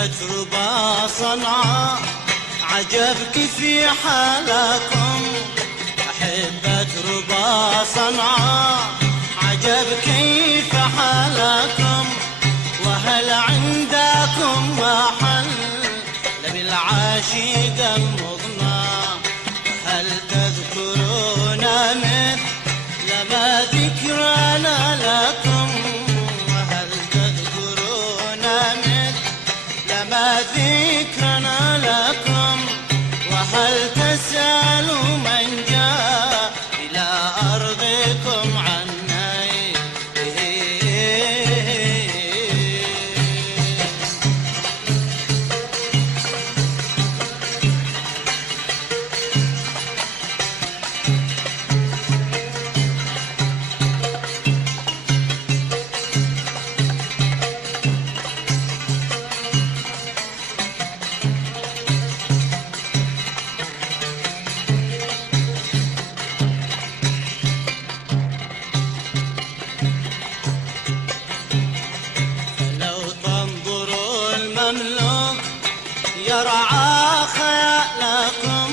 أحبة ربا صنعاء عجبك في حالكم، أحبة ربا صنعاء عجب كيف حالكم، وهل عندكم محل بالعاشق المضنى، وهل تذكرون مثل ما ذكرنا لكم، وهل تذكرون مثل ما ذكرنا لكم، وهل تسألوا من جاء إلى أرضكم عنا. يرعى خيالكم،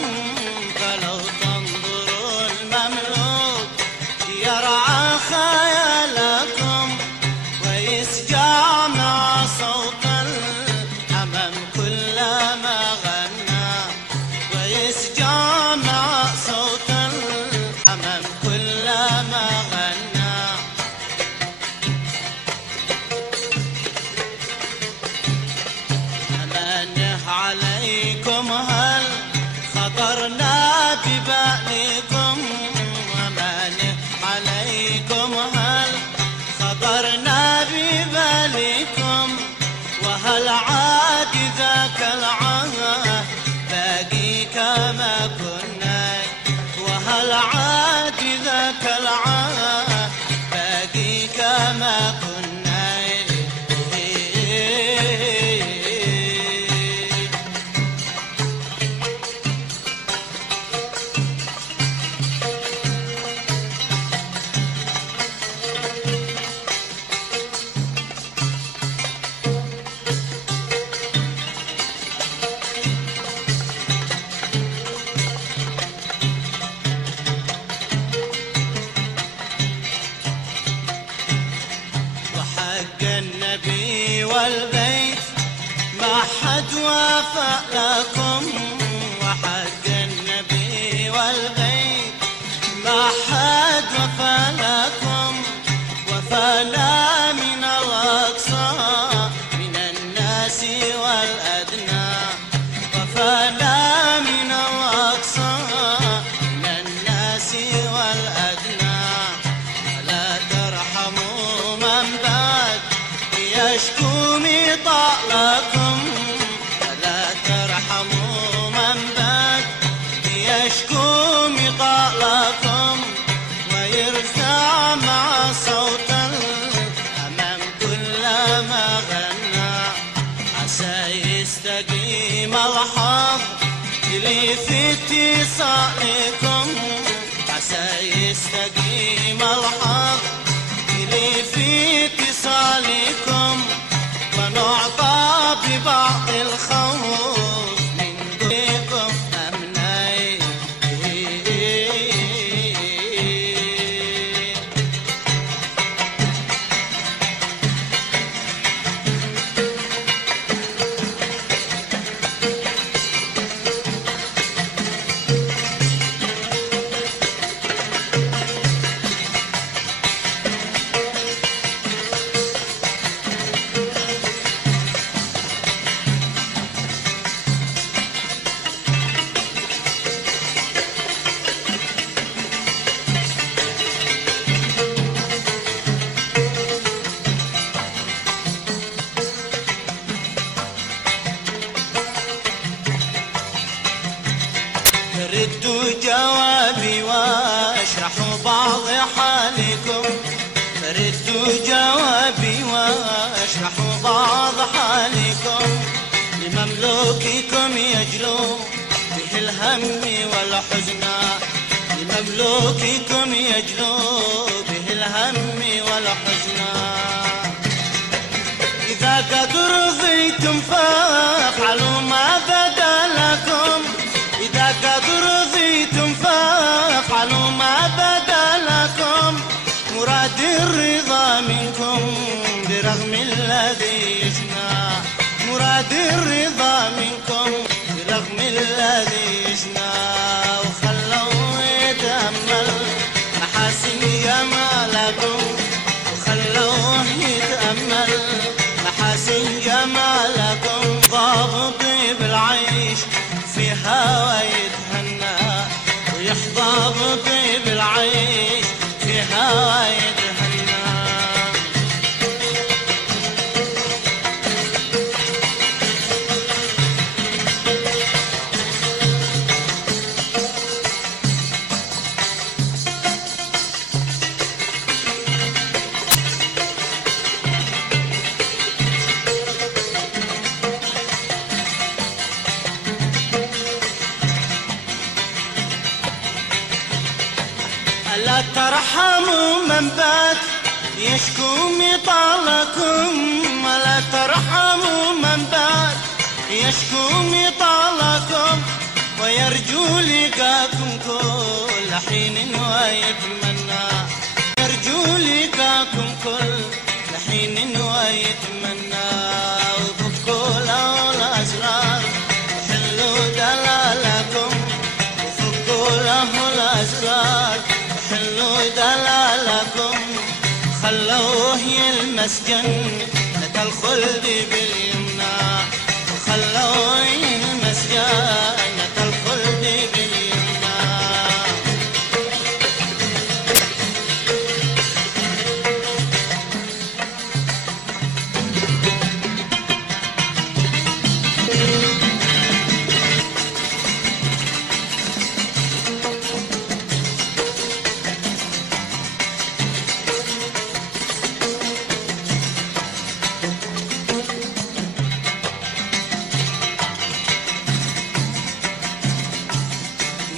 فلو تنظروا المملوك يرعى خيالكم، ويسجع مع صوت الحمام كلما غنى، ويسجع مع صوت الحمام كلما غنى. عليكم هل خطرنا ببالكم، أمانه عليكم هل خطرنا ببالكم، وهل عاد ذاك العهد باقي كما كنا، وهل عاد ذاك العهد باقي كما كنا. النبي والبيت ما حد وفى لكم، وحق النبي والبيت ما حد وفى لكم، وفانا من الأقصى من الناس والأدنى، وفانا من الأقصى من الناس والأدنى. ولا ترحموا من بات يشكو مطالكم، ولا ترحموا من بات يشكو مطالكم، ويرفع مع صوت الحمام كلما غنى. عسى يستقيم الحظ لي في اتصالكم، عسى يستقيم الحظ لي في اتصالكم، ونعطى ببعض الخوف من دونكم أمني. ردوا جوابي واشرحوا بعض حالكم، ردوا جوابي واشرحوا بعض حالكم، لمملوككم يجلو به الهم والحزن، لمملوككم يجلو به الهم والحزن. إذا قد رضيت رضيتم فافعلوا ما بدا لكم إذا قد رضيتم فافعلوا ما بدا لكم مراد الرضا منكم برغم الذي يشنى مراد الرضا منكم برغم الذي يشنى وخلوا يتأمل محاسن جمالكم وخلوه يتأمل محاسن جمالكم ضابط بالعيش في هوا يتهنى ويحظى بطيب العيش في هوا يتهنى. لا ترحموا من بات يشكو مطالكم ولا ترحموا من بات يشكو مطالكم ويرجو لقاكم كل حين ويتمنى يرجو لقاكم كل حين ويتمنى وفكوا له الأسرار وحلوا دلالكم وفكوا له الأسرار حلوا دلالكم خلوه يلمس جنة الخلد باليمنى وخلوه يلمس جنة الخلد باليمنى.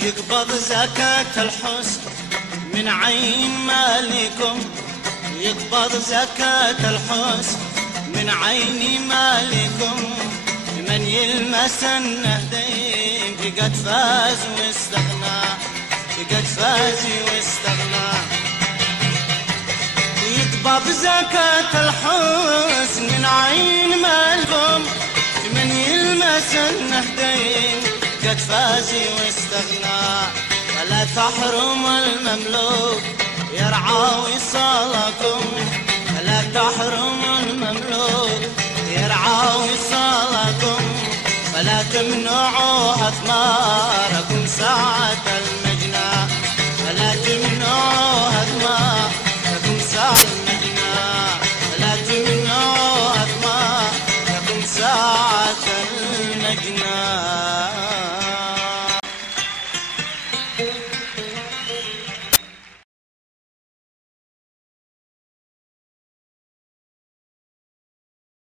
يقبض زكاة الحسن من عين مالكم يقبض زكاة الحسن من عين مالكم من يلمس النهدين فقد فاز واستغنى فقد فاز واستغنى. يقبض زكاة الحسن من عين مالكم من يلمس النهدين قد فاز واستغنى. ولا تحرم المملوك يرعى وصالكم ولا تحرم المملوك يرعى وصالكم ولا تمنعوا أثماركم ساعة المجنى ولا تمنعوا أثماركم ساعة المجنى ولا تمنعوا أثماركم ساعة المجنى.